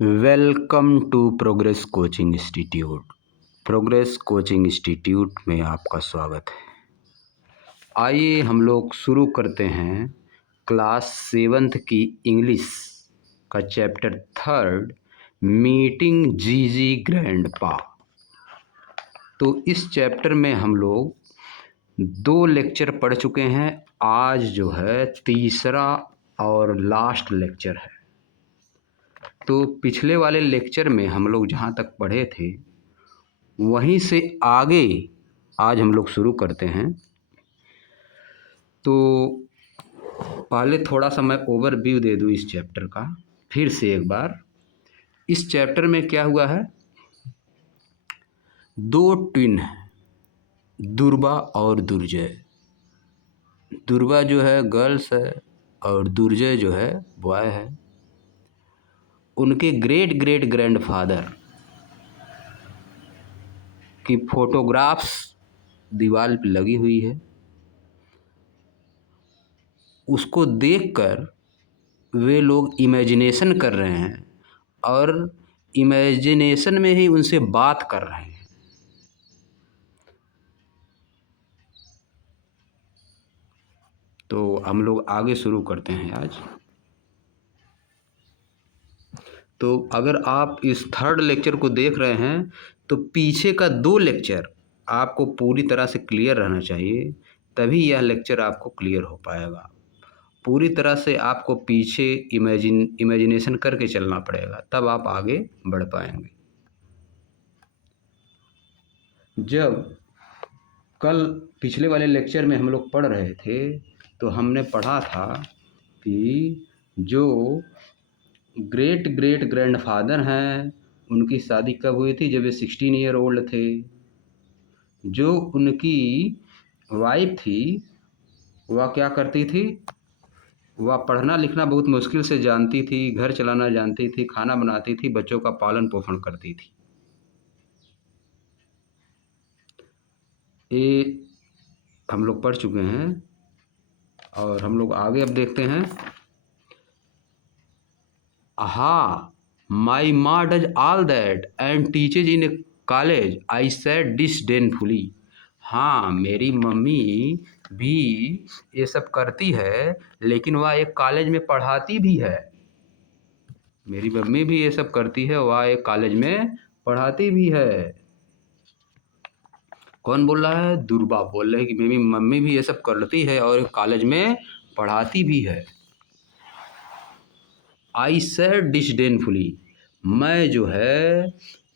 Welcome to Progress Coaching Institute. Progress Coaching Institute में आपका स्वागत है। आइए हम लोग शुरू करते हैं क्लास 7th की इंग्लिश का चैप्टर 3 मीटिंग जीजी ग्रैंडपा। तो इस चैप्टर में हम लोग 2 लेक्चर पढ़ चुके हैं। आज जो है तीसरा और लास्ट लेक्चर है। तो पिछले वाले लेक्चर में हम लोग जहाँ तक पढ़े थे वहीं से आगे आज हम लोग शुरू करते हैं। तो पहले थोड़ा सा मैं ओवरव्यू दे दूँ इस चैप्टर का फिर से एक बार। इस चैप्टर में क्या हुआ है, 2 ट्विन हैं, दुर्वा और दुर्जय। दुर्वा जो है गर्ल्स है और दुर्जय जो है बॉय है। उनके ग्रेट ग्रेट ग्रैंडफादर की फोटोग्राफ्स दीवार पे लगी हुई है। उसको देखकर वे लोग इमेजिनेशन कर रहे हैं और इमेजिनेशन में ही उनसे बात कर रहे हैं। तो हम लोग आगे शुरू करते हैं आज। तो अगर आप इस 3rd लेक्चर को देख रहे हैं तो पीछे का 2 लेक्चर आपको पूरी तरह से क्लियर रहना चाहिए, तभी यह लेक्चर आपको क्लियर हो पाएगा। पूरी तरह से आपको पीछे इमेजिनेशन करके चलना पड़ेगा, तब आप आगे बढ़ पाएंगे। जब कल पिछले वाले लेक्चर में हम लोग पढ़ रहे थे तो हमने पढ़ा था कि जो ग्रेट ग्रेट ग्रैंडफादर हैं उनकी शादी कब हुई थी, जब ये 16 ईयर ओल्ड थे। जो उनकी वाइफ थी वह क्या करती थी, वह पढ़ना लिखना बहुत मुश्किल से जानती थी, घर चलाना जानती थी, खाना बनाती थी, बच्चों का पालन पोषण करती थी। ये हम लोग पढ़ चुके हैं और हम लोग आगे अब देखते हैं। हाँ, माई माँ does all that and teaches in a college, I said disdainfully. हाँ, मेरी मम्मी भी ये सब करती है लेकिन वह एक कॉलेज में पढ़ाती भी है। मेरी मम्मी भी ये सब करती है, वह एक कॉलेज में पढ़ाती भी है। कौन बोल रहा है? दुर्बा बोल रहे हैं कि मेरी मम्मी भी ये सब करती है और कॉलेज में पढ़ाती भी है। आई सेड डिसडेनफुली, मैं जो है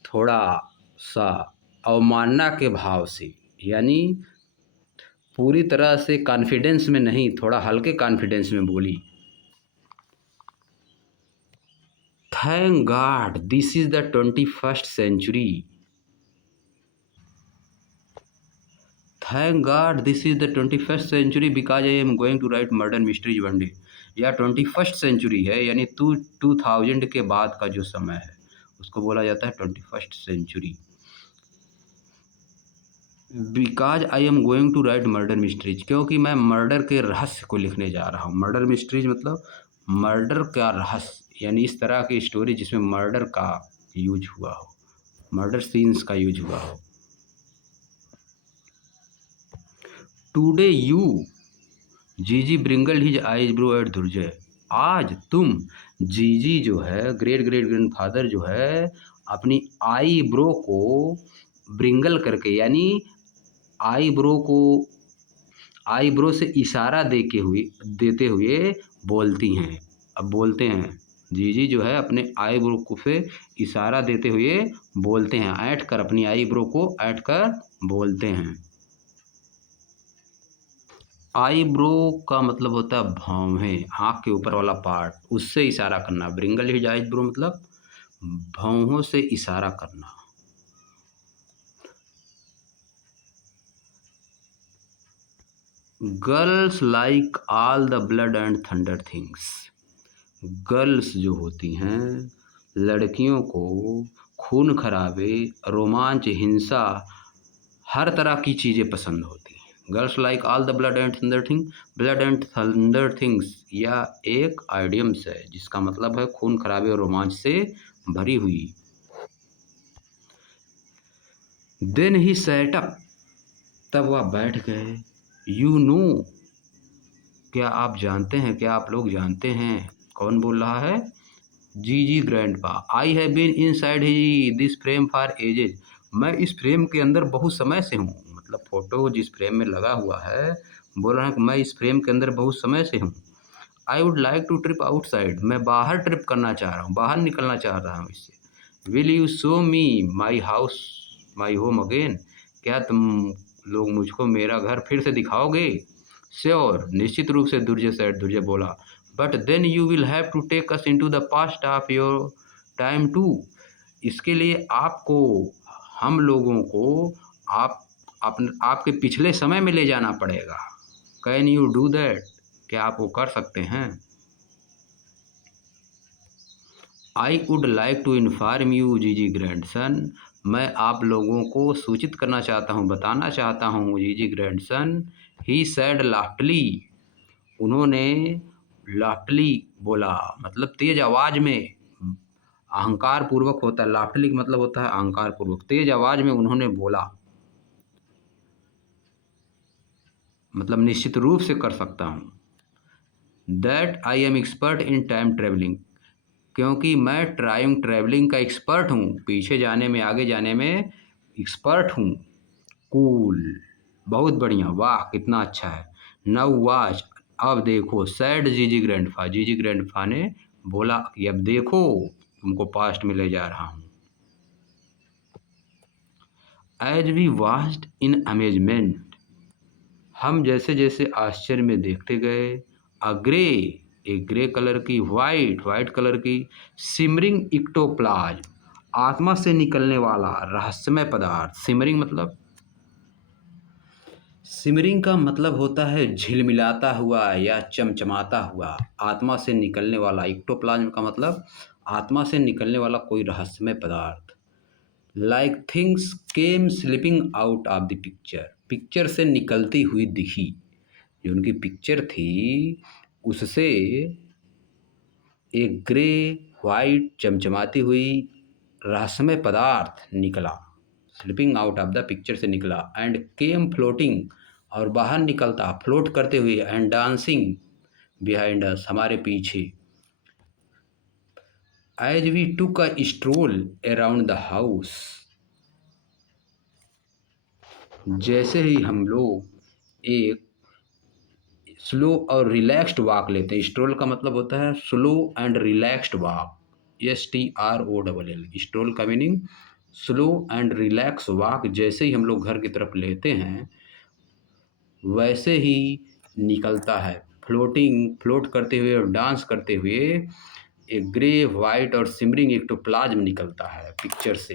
थोड़ा सा अवमानना के भाव से, यानी पूरी तरह से कॉन्फिडेंस में नहीं, थोड़ा हल्के कॉन्फिडेंस में बोली। Thank God this is the 21st century. Thank God this is the 21st century because I am going to write murder mysteries one day। या 21st सेंचुरी है, यानी 2000 के बाद का जो समय है उसको बोला जाता है 21st century. Because I am going to write murder mysteries, क्योंकि मैं मर्डर के रहस्य को लिखने जा रहा हूँ। मर्डर मिस्ट्रीज मतलब मर्डर का रहस्य, यानी इस तरह की स्टोरी जिसमें मर्डर का यूज हुआ हो, मर्डर सीन्स का यूज हुआ हो। टुडे यू जीजी ब्रिंगल हिज आईब्रो एट दुर्जय। आज तुम, जीजी जो है ग्रेट ग्रेट ग्रैंडफादर जो है, अपनी आईब्रो को ब्रिंगल करके, यानी आईब्रो को आईब्रो से इशारा देते हुए बोलती हैं। अब बोलते हैं, जीजी जो है अपने आईब्रो को पे इशारा देते हुए बोलते हैं, ऐंठ कर, अपनी आईब्रो को ऐंठ कर बोलते हैं। आईब्रो का मतलब होता है भौहें, आँख के ऊपर वाला पार्ट, उससे इशारा करना। ब्रिंगल हिज आईब्रो मतलब भौहों से इशारा करना। Girls like all the blood and thunder things. Girls जो होती हैं, लड़कियों को खून खराबे, रोमांच, हिंसा, हर तरह की चीज़ें पसंद होती हैं। Girls like all the blood and thunder things. Blood and thunder things यह एक आइडियम्स है जिसका मतलब है खून खराबे और रोमांच से भरी हुई। देन ही सैट अप, तब वह बैठ गए। यू नो, क्या आप जानते हैं, क्या आप लोग जानते हैं, कौन बोल रहा है? जी grandpa. I have been inside ही दिस फ्रेम फॉर एजेज, मैं इस फ्रेम के अंदर बहुत समय से हूँ। मतलब फोटो जिस फ्रेम में लगा हुआ है, बोल रहे हैं कि मैं इस फ्रेम के अंदर बहुत समय से हूँ। I would like to trip outside, मैं बाहर ट्रिप करना चाह रहा हूँ, बाहर निकलना चाह रहा हूँ इससे। Will you show me my house my home again, क्या तुम लोग मुझको मेरा घर फिर से दिखाओगे? श्योर, निश्चित रूप से, दुर्जय सेठ, दुर्जय बोला। But then you will have to take us into the past of your time too, इसके लिए आपको, हम लोगों को, आप आपके पिछले समय में ले जाना पड़ेगा। कैन यू डू दैट, क्या आप वो कर सकते हैं? I would like to inform you GG grandson, मैं आप लोगों को सूचित करना चाहता हूँ, बताना चाहता हूँ जीजी ग्रैंडसन। ही सैड लाफ्टली, उन्होंने लाफ्टली बोला, मतलब तेज आवाज में, अहंकार पूर्वक होता है। लाफ्टली का मतलब होता है अहंकार पूर्वक। तेज आवाज में उन्होंने बोला, मतलब निश्चित रूप से कर सकता हूँ। That I am expert in time travelling, क्योंकि मैं टाइम ट्रैवलिंग का एक्सपर्ट हूँ, पीछे जाने में, आगे जाने में एक्सपर्ट हूँ। कूल, बहुत बढ़िया, वाह कितना अच्छा है। नव वॉच, अब देखो, सैड जीजी ग्रैंडफा, जीजी ग्रैंडफा ने बोला कि अब देखो, तुमको पास्ट में ले जा रहा हूँ। As we watched in amazement, हम जैसे जैसे आश्चर्य में देखते गए। अग्रे, एक ग्रे कलर की, वाइट कलर की, सिमरिंग इक्टोप्लाज्म, आत्मा से निकलने वाला रहस्यमय पदार्थ। सिमरिंग का मतलब होता है झिलमिलाता हुआ या चमचमाता हुआ, आत्मा से निकलने वाला। इक्टोप्लाज्म का मतलब आत्मा से निकलने वाला कोई रहस्यमय पदार्थ। Like things came slipping out of the picture, picture से निकलती हुई दिखी। जो उनकी पिक्चर थी उससे एक ग्रे वाइट चमचमाती हुई रहस्यमय पदार्थ निकला, slipping out of the picture से निकला। एंड केम फ्लोटिंग, और बाहर निकलता, फ्लोट करते हुए। एंड डांसिंग बिहाइंड अस, हमारे पीछे। As we took a stroll around the house, जैसे ही हम लोग एक स्लो और रिलैक्स्ड वॉक लेते हैं। स्ट्रोल का मतलब होता है slow and relaxed walk, STROLL। Stroll का meaning slow and relax walk, जैसे ही हम लोग घर की तरफ लेते हैं वैसे ही निकलता है, फ्लोट करते हुए और डांस करते हुए एक ग्रे वाइट और सिमरिंग एक्टोप्लाज्म निकलता है पिक्चर से।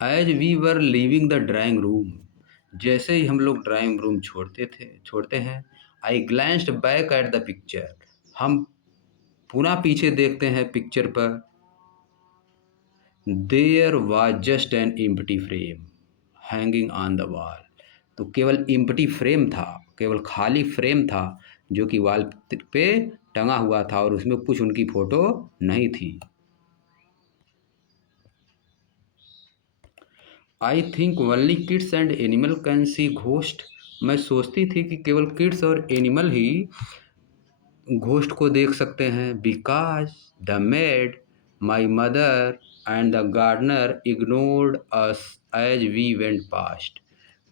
As we were leaving the drawing room, जैसे ही हम लोग ड्राइंग रूम छोड़ते हैं। I glanced back at the picture, हम पुनः पीछे देखते हैं पिक्चर पर। There was just an empty frame hanging on the wall, तो केवल एम्प्टी फ्रेम था, केवल खाली फ्रेम था जो कि वॉल पे टंगा हुआ था, और उसमें कुछ उनकी फोटो नहीं थी। I think only kids and animal can see ghost, मैं सोचती थी कि केवल किड्स और एनिमल ही घोस्ट को देख सकते हैं। Because the maid, my mother and the gardener ignored us as we went past,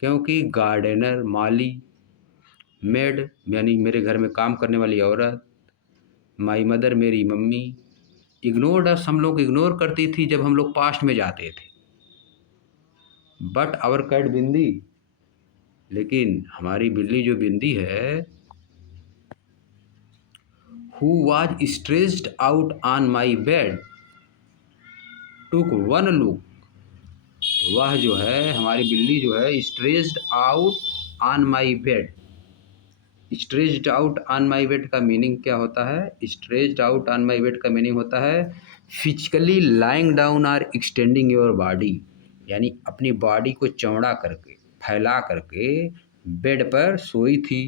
क्योंकि गार्डनर, माली, मेड यानी मेरे घर में काम करने वाली औरत, माई मदर मेरी मम्मी, इग्नोर्ड अस, हम लोग इग्नोर करती थी जब हम लोग पास्ट में जाते थे। बट आवर कैट बिंदी, लेकिन हमारी बिल्ली जो बिंदी है, who was stressed out on my bed, took one look, वह जो है, हमारी बिल्ली जो है, stressed out on my bed. Stressed out on my bed का मीनिंग क्या होता है? Stressed out on my bed का मीनिंग होता है फिजिकली लाइंग डाउन और एक्सटेंडिंग योर बॉडी, यानी अपनी बॉडी को चौड़ा करके, फैला करके बेड पर सोई थी।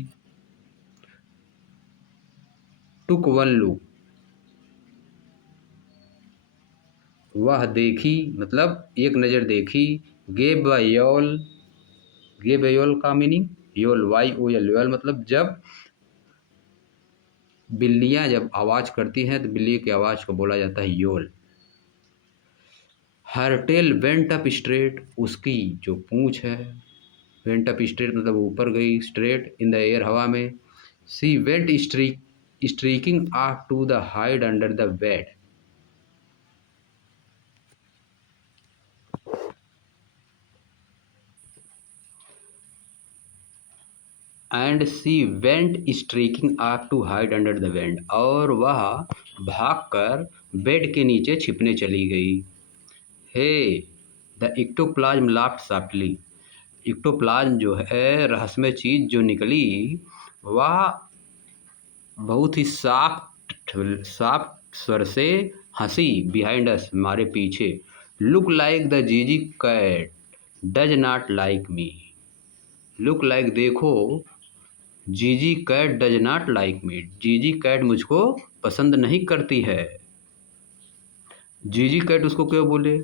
टुक वन लुक, वह देखी मतलब एक नज़र देखी। Gave a yowl, gave a yowl का meaning yowl, Y O L, yowl मतलब जब बिल्लियाँ जब आवाज़ करती हैं तो बिल्ली की आवाज़ को बोला जाता है योल। हर टेल वेंट अप स्ट्रेट, उसकी जो पूँछ है वेंट अप स्ट्रेट मतलब ऊपर गई, स्ट्रेट इन द एयर हवा में। She went streaking up to the hide under the bed, and she went streaking up to hide under the bed, और वह भागकर बेड के नीचे छिपने चली गई। Hey the ectoplasm laughed softly, ectoplasm जो है रहस्यमय चीज़ जो निकली वह बहुत ही सॉफ्ट स्वर से हंसी। बिहाइंड अस, हमारे पीछे। Look like the GG cat does not like me, look like देखो, GG cat does not like me, GG cat मुझको पसंद नहीं करती है। जीजी कैट उसको क्यों बोले?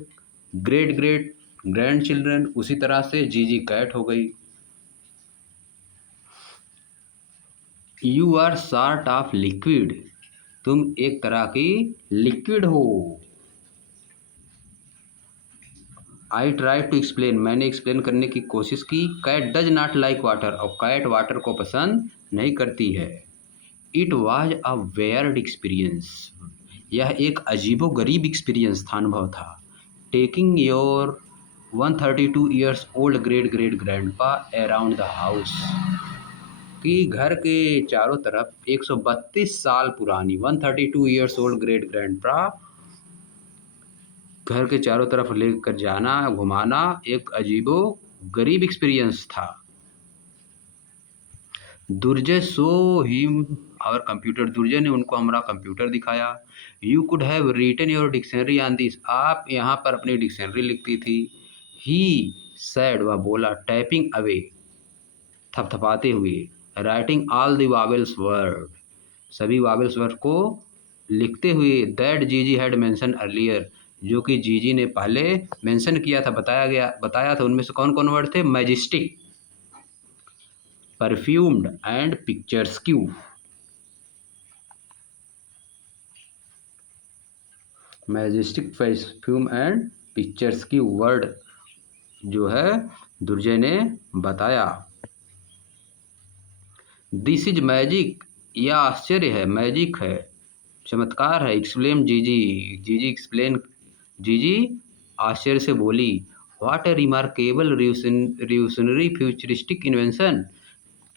ग्रेट ग्रेट ग्रैंड चिल्ड्रन, उसी तरह से जीजी कैट हो गई। You are sort of liquid, तुम एक तरह की लिक्विड हो। आई ट्राई टू एक्सप्लेन, मैंने एक्सप्लेन करने की कोशिश की। Cat does not like water, और कैट वाटर को पसंद नहीं करती है। It was a weird experience, यह एक अजीबो गरीब एक्सपीरियंस था, अनुभव था। Taking your 132 years old great great grandpa around the house, कि घर के चारों तरफ 132 साल पुरानी 132 ईयर्स ओल्ड ग्रेट ग्रैंडपा घर के चारों तरफ लेकर जाना, घुमाना एक अजीबो गरीब एक्सपीरियंस था। Durjoy showed him our computer, Durjoy ने उनको हमारा कंप्यूटर दिखाया। You could have written your dictionary on this, आप यहाँ पर अपनी डिक्शनरी लिखती थी। ही सैड, वह बोला, टाइपिंग अवे, थपथपाते हुए, writing all the vowels word, सभी वावेल्स वर्ड को लिखते हुए। दैट जीजी हैड मेंशन अर्लियर, जो कि जीजी ने पहले मेंशन किया था, बताया था। उनमें से कौन कौन वर्ड थे? Majestic, perfumed and picturesque. Majestic, perfume and picturesque word जो है दुर्जय ने बताया। दिस इज मैजिक, यह आश्चर्य है, मैजिक है, चमत्कार है। एक्सप्लेन जीजी, जीजी एक्सप्लेन, जीजी आश्चर्य से बोली। What A remarkable revolutionary futuristic invention,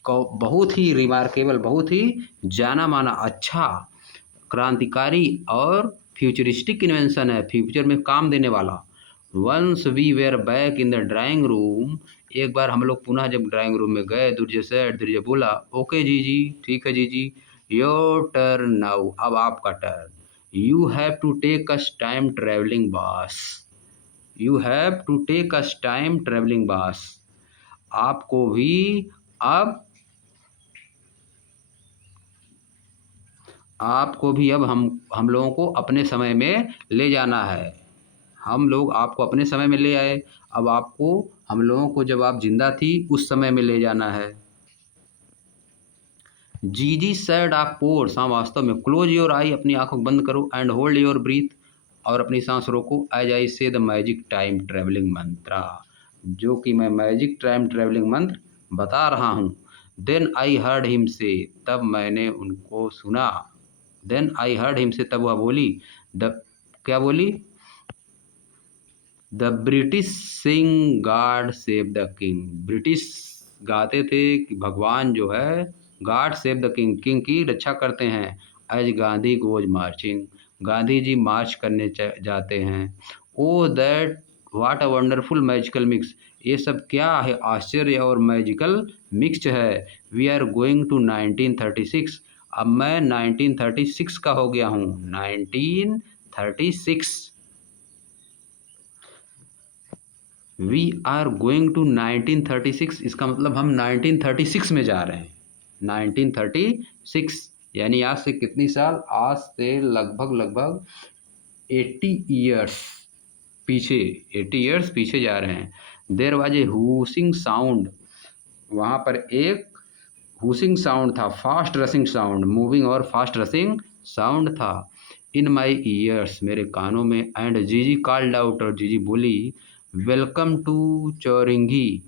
बहुत ही रिमार्केबल, बहुत ही जाना माना, अच्छा, क्रांतिकारी और फ्यूचरिस्टिक इन्वेंशन है, फ्यूचर में काम देने वाला। Once we were back in the drawing room, एक बार हम लोग पुनः जब ड्राइंग रूम में गए, दुर्जय सेड, दुर्जय बोला, ओके जीजी, ठीक है जीजी, योर टर्न नाउ, अब आपका turn. You have to take us time travelling boss, you have to take us time travelling boss, आपको भी अब हम लोगों को अपने समय में ले जाना है। हम लोग आपको अपने समय में ले आए, अब आपको हम लोगों को जब आप जिंदा थी उस समय में ले जाना है। जीजी सैड ऑफ पोर्स, हाँ वास्तव में। क्लोज योर आई, अपनी आंखों बंद करो, एंड होल्ड योर ब्रीथ, और अपनी सांस रोको। एज आई से द मैजिक टाइम ट्रैवलिंग मंत्रा, जो कि मैं मैजिक टाइम ट्रैवलिंग मंत्र बता रहा हूँ। देन आई हर्ड हिम से, तब मैंने उनको सुना। देन आई हर्ड हिम से, तब वह बोली, द क्या बोली? The British sing God save the King, British गाते थे कि भगवान जो है God save the King, king की रक्षा करते हैं। As Gandhi goes marching, Gandhi ji march करने जाते हैं। Oh that what a wonderful magical mix, ये सब क्या है, आश्चर्य और मैजिकल मिक्स है। वी आर गोइंग टू 1936, अब मैं 1936 का हो गया हूँ, 1936। वी आर गोइंग टू 1936, इसका मतलब हम 1936 में जा रहे हैं। 1936 यानी आज से कितनी साल? आज से लगभग लगभग 80 ईयर्स पीछे 80 ईयर्स पीछे जा रहे हैं। देयर वाज ए हूसिंग साउंड, वहाँ पर एक हूसिंग साउंड था, फास्ट रसिंग साउंड, मूविंग और फास्ट रसिंग साउंड था। इन माई ईयर्स, मेरे कानों में। एंड जीजी कॉल्ड आउट, और जीजी बोली, welcome to Chowringhee,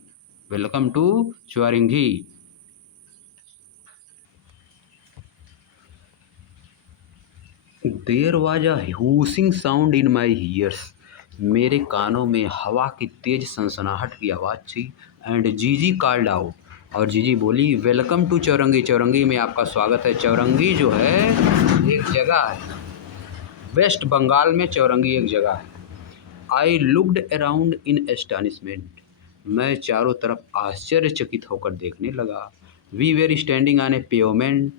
welcome to Chowringhee. There was a whooshing sound in my ears, मेरे कानों में हवा की तेज सनसनाहट की आवाज़ थी। एंड जीजी कॉल्ड आउट, और जीजी बोली, वेलकम टू चौरंगी, चौरंगी में आपका स्वागत है। चौरंगी जो है एक जगह है, वेस्ट बंगाल में चौरंगी एक जगह है। आई लुक्ड अराउंड इन एस्टानिशमेंट, मैं चारों तरफ आश्चर्यचकित होकर देखने लगा। We were standing on a pavement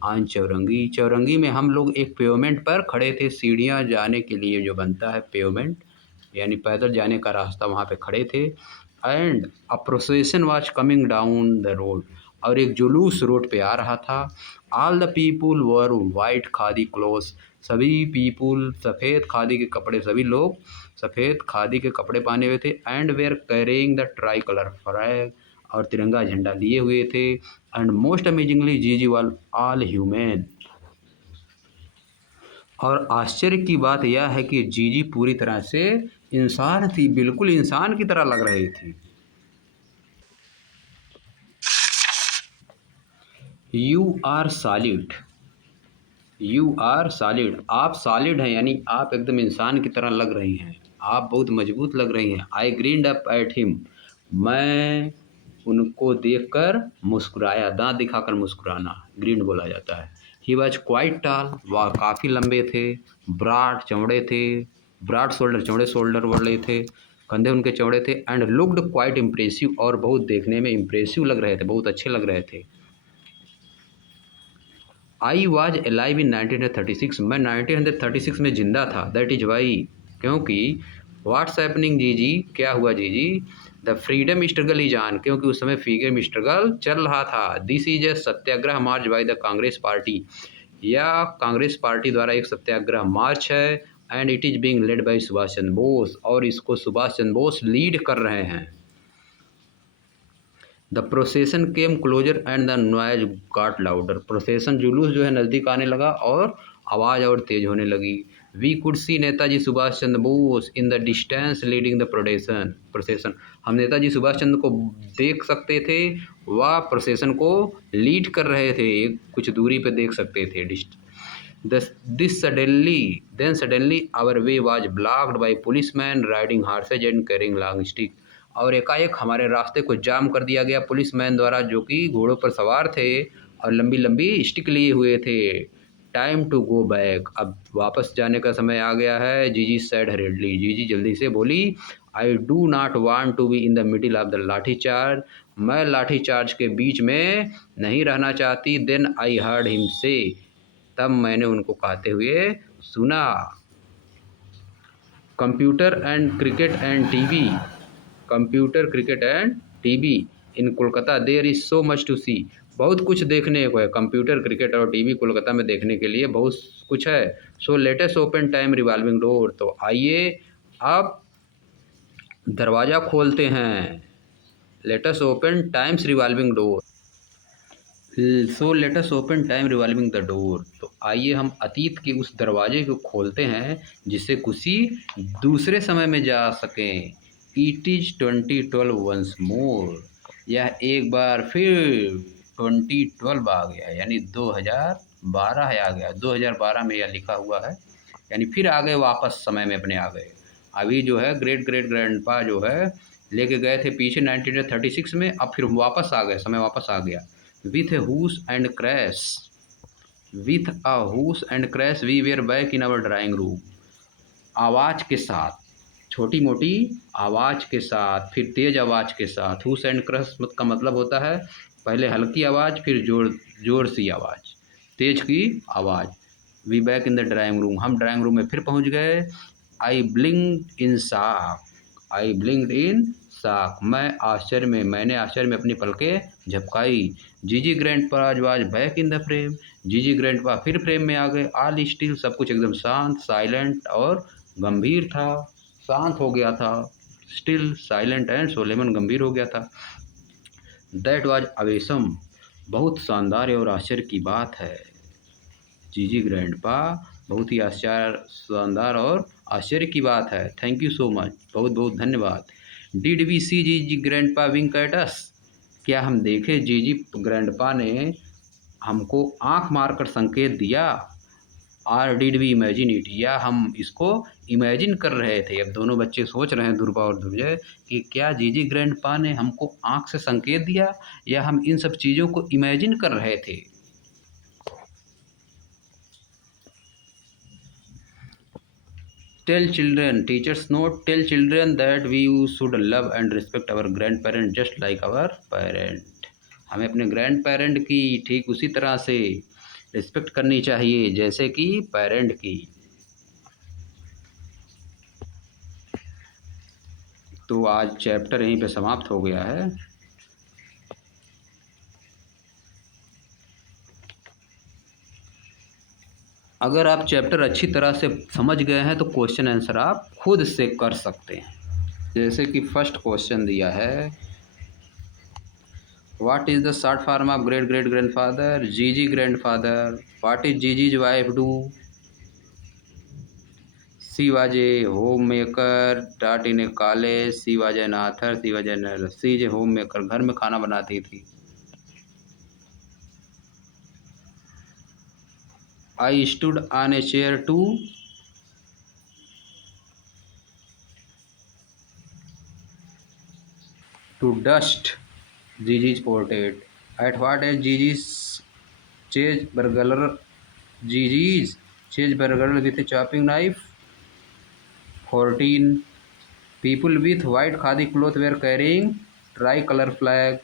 on Chowringhee, Chowringhee में हम लोग एक पेवमेंट पर खड़े थे, सीढ़ियाँ जाने के लिए जो बनता है पेवमेंट, यानी पैदल जाने का रास्ता, वहाँ पे खड़े थे। And a procession was coming down the road, और एक जुलूस रोड पे आ रहा था। All the people were white khadi clothes, सभी पीपुल सफ़ेद खादी के कपड़े, सभी लोग सफ़ेद खादी के कपड़े पहने हुए थे। And were carrying the tricolour flag, और तिरंगा झंडा लिए हुए थे। एंड मोस्ट अमेजिंगली जीजी वाल ऑल ह्यूमन, और आश्चर्य की बात यह है कि जीजी पूरी तरह से इंसान थी, बिल्कुल इंसान की तरह लग रही थी। You are solid, you are solid, आप सॉलिड हैं, यानी आप एकदम इंसान की तरह लग रही हैं, आप बहुत मजबूत लग रही हैं। आई ग्रीन्ड अप एट हिम, मैं उनको देखकर मुस्कुराया, दांत दिखाकर मुस्कुराना ग्रीन बोला जाता है। ही वॉज क्वाइट टॉल, वह काफ़ी लंबे थे। ब्रॉड चौड़े थे, ब्रॉड शोल्डर, चौड़े शोल्डर वाले थे, कंधे उनके चौड़े थे। एंड लुक्ड क्वाइट इम्प्रेसिव, और बहुत देखने में इम्प्रेसिव लग रहे थे, बहुत अच्छे लग रहे थे। आई वॉज अलाइव इन 1936, मैं 1936 में ज़िंदा था। दैट इज़ वाई, क्योंकि व्हाट्स हैपनिंग जीजी, क्या हुआ GG, the freedom struggle is on, क्योंकि उस समय फ्रीडम स्ट्रगल चल रहा था। This is a satyagraha march by the Congress party, या कांग्रेस पार्टी द्वारा एक सत्याग्रह मार्च है। And it is being led by Subhash Chandra Bose, और इसको सुभाष चंद्र बोस लीड कर रहे हैं। The procession came closer and the noise got louder, प्रोसेसन जुलूस जो है नज़दीक आने लगा और आवाज़ और तेज होने लगी। We could see Netaji Subhash Chandra Bose in the distance leading the procession, हम नेताजी सुभाष चंद्र को देख सकते थे, वह प्रोसेसन को लीड कर रहे थे, कुछ दूरी पे देख सकते थे। This suddenly then suddenly our way was blocked by policemen riding horses and carrying long stick, और एकाएक हमारे रास्ते को जाम कर दिया गया पुलिसमैन द्वारा, जो कि घोड़ों पर सवार थे और लंबी लंबी स्टिक लिए हुए थे। टाइम टू गो बैक, अब वापस जाने का समय आ गया है। जीजी सैड हरेडली, जीजी जल्दी से बोली, I do not want to be in the middle of the lathi charge, मैं लाठी चार्ज के बीच में नहीं रहना चाहती। देन आई हर्ड हिम से, तब मैंने उनको कहते हुए सुना, computer and cricket and TV, computer cricket and TV in Kolkata there is so much to see, बहुत कुछ देखने को है, कंप्यूटर क्रिकेट और टीवी कोलकाता में देखने के लिए बहुत कुछ है। So latest open time revolving door, तो आइए अब दरवाज़ा खोलते हैं। Latest open times revolving door, so latest open time revolving the door, तो आइए हम अतीत के उस दरवाजे को खोलते हैं जिससे किसी दूसरे समय में जा सकें। इट इज़ 2012 वंस मोर, यह एक बार फिर 2012 आ गया, यानी 2012 आ गया, 2012 में यह लिखा हुआ है, यानी फिर आ गए वापस समय में अपने आ गए। अभी जो है ग्रेट ग्रेट ग्रैंडपा जो है लेके गए थे पीछे 1936 में, अब फिर वापस आ गए, समय वापस आ गया। With a whoosh and crash, with a whoosh and crash we were back in our drawing room, आवाज़ के साथ, छोटी मोटी आवाज़ के साथ, फिर तेज़ आवाज़ के साथ। हूस एंड क्रैश का मतलब होता है पहले हल्की आवाज़, फिर जोर सी आवाज़, तेज की आवाज़। We back in the drawing room, हम ड्राइंग रूम में फिर पहुंच गए। आई ब्लिंक्ड in shock, I ब्लिंक्ड in shock, मैंने आश्चर्य में अपनी पलकें झपकाई। जीजी grandpa was back in the frame, जीजी ग्रैंडपा फिर फ्रेम में आ गए। ऑल स्टिल, सब कुछ एकदम शांत, साइलेंट और गंभीर था, शांत हो गया था, स्टिल साइलेंट एंड सोलेमन गंभीर हो गया था। दैट वाज अवेसम, बहुत शानदार और आश्चर्य की बात है। जीजी ग्रैंडपा, बहुत ही शानदार और आश्चर्य की बात है। थैंक यू सो मच, बहुत बहुत धन्यवाद। डिड वी सी जीजी ग्रैंडपा विंक एट अस, क्या हम देखे जीजी ग्रैंडपा ने हमको आंख मारकर संकेत दिया। Or did we imagine it, या हम इसको इमेजिन कर रहे थे। अब दोनों बच्चे सोच रहे हैं, ध्रुवा और ध्रुवजय, कि क्या जीजी ग्रैंडपा ने हमको आंख से संकेत दिया या हम इन सब चीज़ों को इमेजिन कर रहे थे। Tell children, teachers note, tell children that we should love and respect our grandparents just like our parent. हमें अपने ग्रैंड पेरेंट की ठीक उसी तरह से रिस्पेक्ट करनी चाहिए जैसे कि पेरेंट की। तो आज चैप्टर यहीं पे समाप्त हो गया है। अगर आप चैप्टर अच्छी तरह से समझ गए हैं तो क्वेश्चन आंसर आप खुद से कर सकते हैं। जैसे कि फर्स्ट क्वेश्चन दिया है, what is the short form of great great grandfather? GG grandfather. What is GG's wife do? She was a home maker, taught in a college. She was an author, she was an, she is a home maker, घर में खाना बनाती थी। I stood on a chair to dust GG's portrait. At what age GG's chase burglar, GG's chase burglar with a chopping knife. 14 people with white khadi cloth were carrying tricolour flag.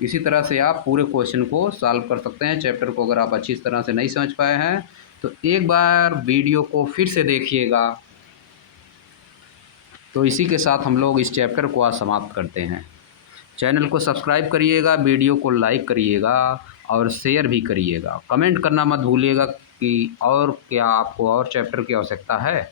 इसी तरह से आप पूरे question को solve कर सकते हैं। Chapter को अगर आप अच्छी तरह से नहीं समझ पाए हैं तो एक बार वीडियो को फिर से देखिएगा। तो इसी के साथ हम लोग इस चैप्टर को आज समाप्त करते हैं। चैनल को सब्सक्राइब करिएगा, वीडियो को लाइक करिएगा और शेयर भी करिएगा। कमेंट करना मत भूलिएगा कि और क्या आपको और चैप्टर की आवश्यकता है।